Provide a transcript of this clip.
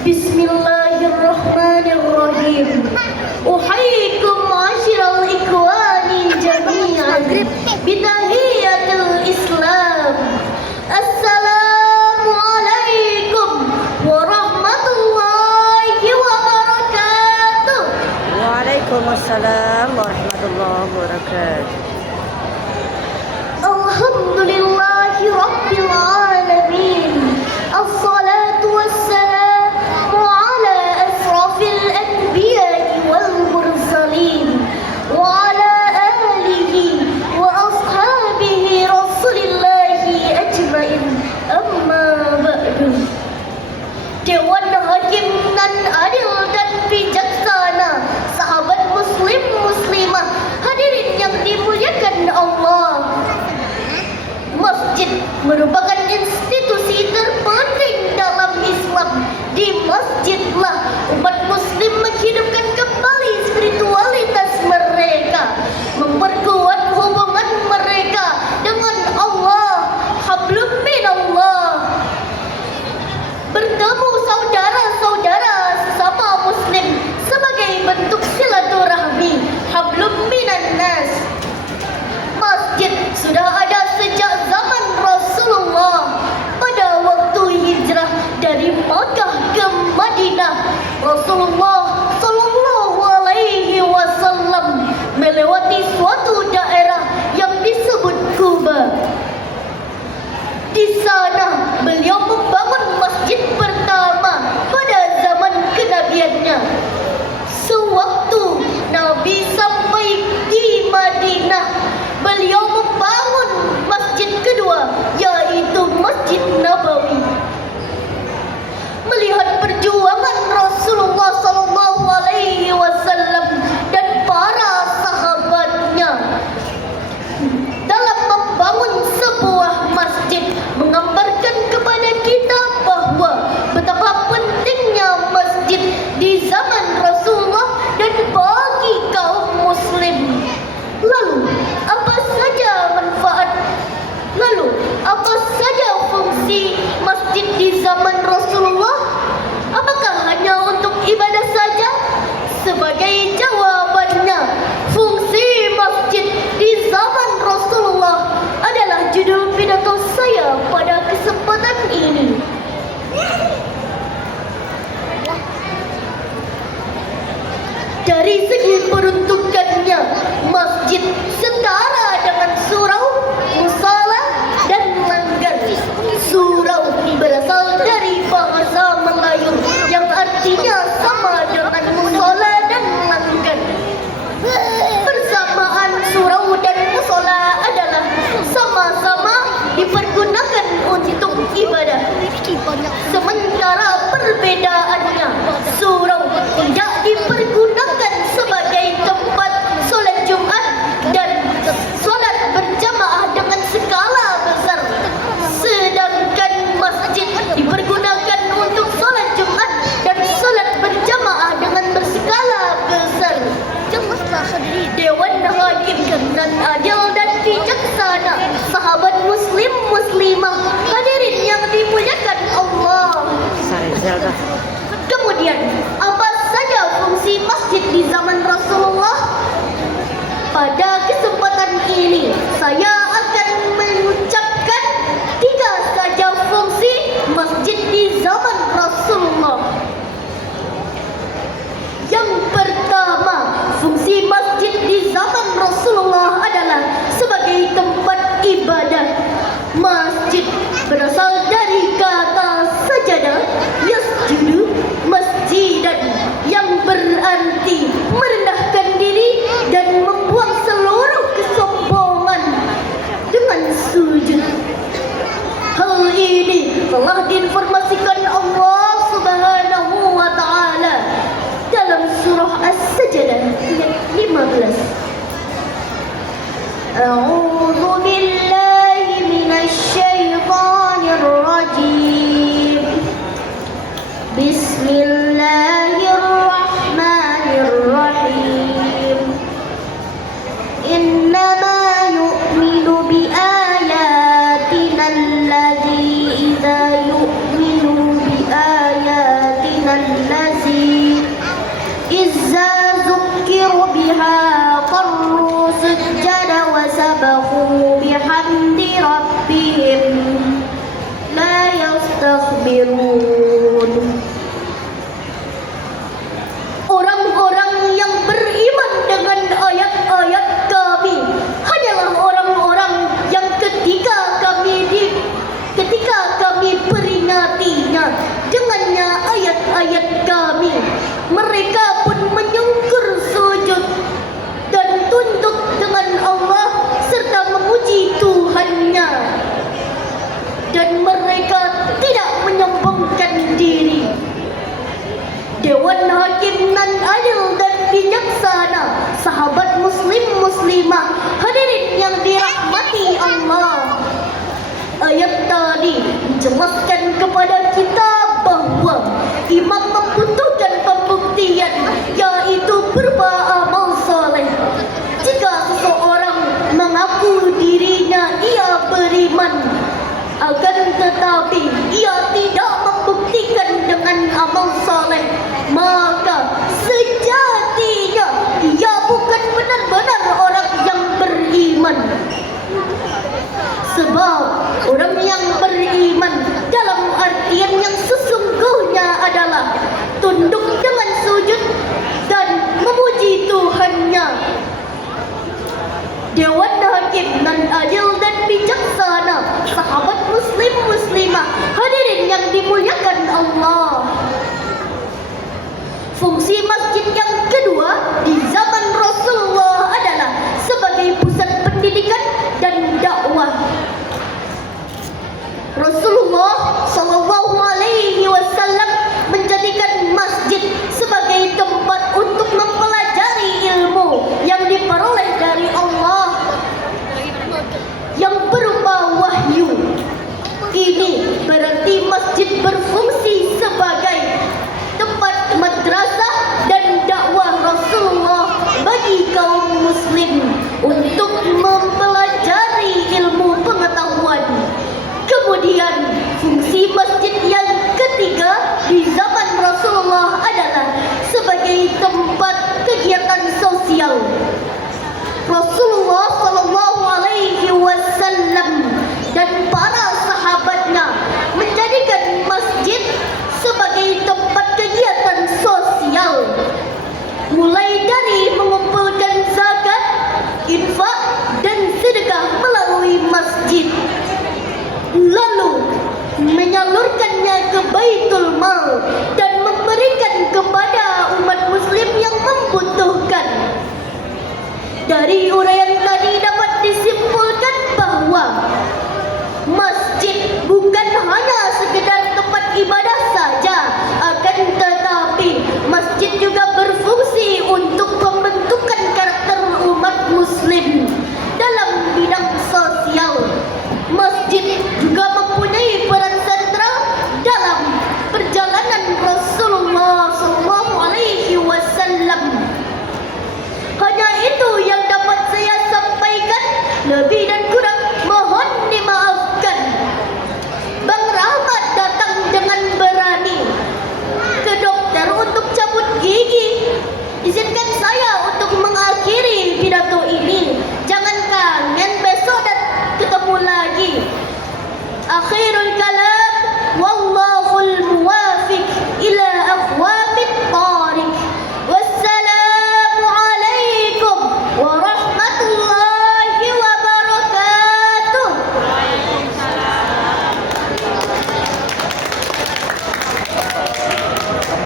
Bismillahirrahmanirrahim. Uhayyikum ma'asyiral ikhwani jami'an bitahiyatul Islam. Assalamualaikum warahmatullahi wabarakatuh. Waalaikumsalam warahmatullahi wabarakatuh. Alhamdulillahi rabbil alamin. Assalatu wassalamu ala asrafil anbiya'i wal mursalin wa ala alihi wa ashabihi rasulillahi ajmain. Amma ba'du. Dewan Hakim nan adil dan bijaksana, sahabat muslim muslimah, hadirin yang dimuliakan Allah. Masjid merupakan institusi terpenting dalam Islam. Di masjidlah umat muslim menghidupkan kembali spiritualitas mereka, memperkuat hubungan mereka dengan Allah, hablum minallah, bertemu saudara-saudara sesama muslim sebagai bentuk silaturahmi, hablum minan nas. Masjid sudah ada sejak zaman Rasulullah. Pada waktu hijrah dari Makkah ke Madinah, Rasulullah Sallallahu Alaihi Wasallam melewati suatu daerah yang disebut Kuba. Di sana beliau membangun masjid pertama pada zaman kenabiannya. Sewaktu Nabi sampai di Madinah, beliau membangun masjid kedua, yaitu Masjid Nabawi. Melihat perjuangan Rasulullah Sallallahu Alaihi Wasallam dan para sahabatnya dalam membangun sebuah masjid, menggambarkan kepada kita bahwa betapa pentingnya masjid di zaman Rasulullah dan bagi kaum muslim. Lalu apa saja fungsi masjid di zaman Rasulullah? Apakah hanya untuk ibadah saja? Sebagai jawabannya, fungsi masjid di zaman Rasulullah adalah judul pidato saya pada kesempatan ini. Dari segi peruntukannya, masjid setara dengan surau, musala, dan langgar. Surau berasal dari bahasa Melayu yang artinya sama dengan musala dan langgar. Persamaan surau dan musala adalah sama-sama dipergunakan untuk ibadah. Sementara perbedaannya, surau tidak dipergunakan sebagai tempat solat Jumat dan solat berjamaah dengan skala besar, sedangkan masjid dipergunakan untuk solat Jumat dan solat berjamaah dengan berskala besar. Dewan Hakim nan adil dan bijaksana, sahabat muslim muslimah, hadirin yang dimuliakan Allah. Kemudian, apa saja fungsi masjid di zaman Rasulullah? Pada kesempatan ini, saya akan mengucapkan 3 saja fungsi masjid di zaman Rasulullah. Yang pertama, fungsi masjid di zaman Rasulullah adalah sebagai tempat ibadah. Masjid berasal dari kata sajadah, yasjudu, masjidan, yang berarti merendahkan diri dan membuang seluruh kesombongan. kafirun. Orang-orang yang beriman dengan ayat-ayat kami hanyalah orang-orang yang ketika kami peringatinya dengannya ayat-ayat kami, mereka pun menyungkur sujud dan tunduk dengan Allah serta memuji Tuhannya, dan mereka tidak menyombongkan diri. Dewan Hakim nan adil dan bijaksana, sahabat muslim muslimah, hadirin yang dirahmati Allah. Ayat tadi menjelaskan kepada kita